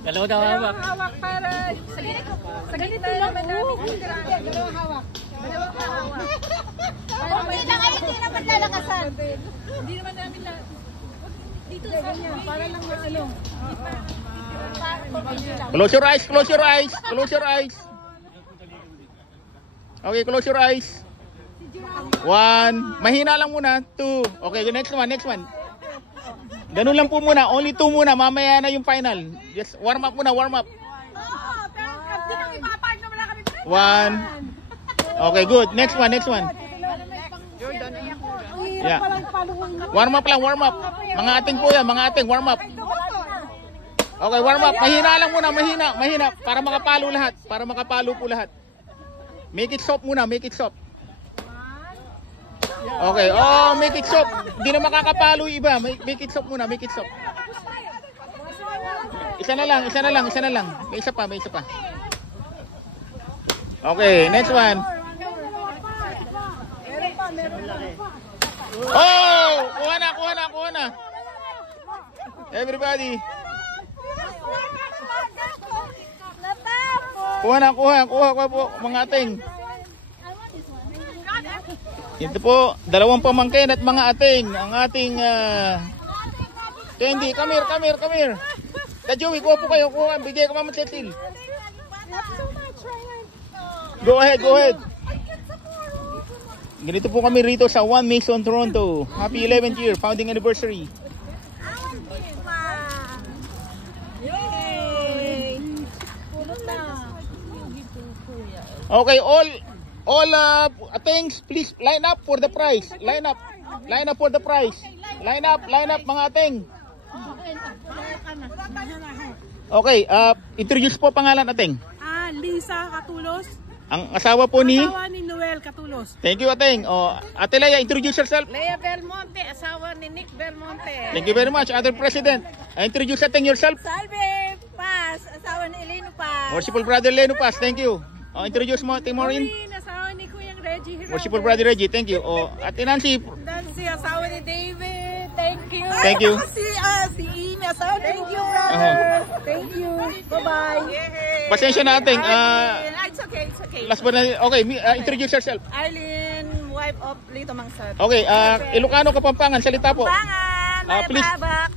Dalawa daw hawak. Hawak para sa ganito naman namin. Dalawang hawak. Dalawang hawak. Hindi lang ay hindi naman lalakasan. Hindi naman namin dito sa ganyan. Para lang ano. Close your eyes, close your eyes, close your eyes. Okay, close your eyes. 1, mahina lang muna. 2, okay, next one, next one. Ganun lang po muna, only 2 muna, mamaya na yung final. Just warm up muna, warm up. Oo, pero hindi kami mapag na wala kami. 1. Okay, good. Next one, next one. Yeah. Warm up lang, warm up. Mga ating po yan, mga ating, warm up. Okay, warm up. Mahina lang muna, mahina, mahina. Para makapalo lahat, para makapalo po lahat. Make it soft muna, make it soft. Okay, oh, make it soft. Hindi na makakapalo yung iba. Make it soft muna, make it soft. Isa na lang, isa na lang, isa na lang. May isa pa, may isa pa. Okay, next one. Oh, kuha na, kuha na, kuha na. Everybody. Kuha na, kuha, kuha, kuha po, mga ating. Ito po, dalawang pamangkin at mga ating. Ang ating Candy, come here, come here, come here. Joey, kuha po kayo, kuha. Bigay ko Mama Cecil. Go ahead, go ahead. Ganito po kami rito sa One Mason, Toronto. Happy 11th year, founding anniversary. Okay, all things, please line up for the prize. Line up for the prize. Line up mga ating. Okay, introduce po pangalan ating. Lisa Catulos. Ang asawa po ni? Asawa ni Noel Catulos. Thank you ating. Ate Leia, introduce yourself. Lea Belmonte, asawa ni Nick Belmonte. Thank you very much, Other President. Introduce ating yourself. Salve Paz, asawa ni Eleno Paz. Worshipful Brother Leno Paz, thank you. Introduce mo, Ate Maureen. Asawa ni Kuyang Reggie Hirabe. Worshipful Brother Reggie, thank you. Ate Nancy. Nancy, asawa ni David. Thank you. Thank you. Si Ine, asawa ni Thank you, brother. Thank you. Bye-bye. Pasensya na ating. It's okay, it's okay. Last but not, okay, introduce yourself. Arlene, wife of Lito Mangsat. Okay, Ilocano, Kapampangan, salita po. Pangan, Please. babak.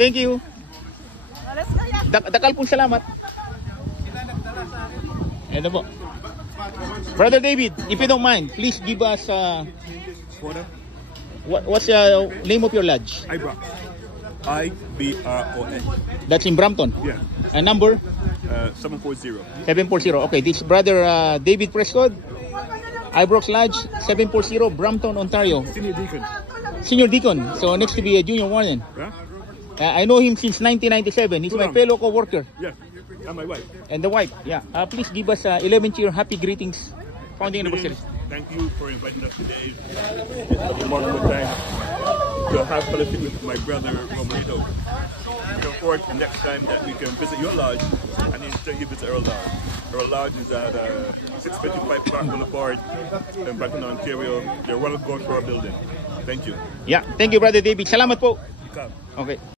Thank you. Dakal pong salamat. Ano po? Brother David, if you don't mind, please give us what's the name of your lodge? Ibron. I-B-R-O-N. That's in Brampton. Yeah. And number? 740. 740. Okay, this is Brother David Prescott. Ibrox Lodge, 740, Brampton, Ontario. Senior Deacon. Senior Deacon. So next to be a junior warden. Yeah? I know him since 1997. He's my fellow co-worker. Yeah. And my wife. And the wife. Yeah. Please give us 11th year happy greetings. Founding anniversary. Thank you for inviting us today. It's a remarkable time to have fellowship with my brother Romerito. Look forward to the next time that we can visit your lodge and instead you visit our lodge. Our lodge is at 655 Park Boulevard in Brampton, Ontario. You're welcome to go to our building. Thank you. Yeah. Thank you, Brother David. Salamat po. Ikaw. Okay.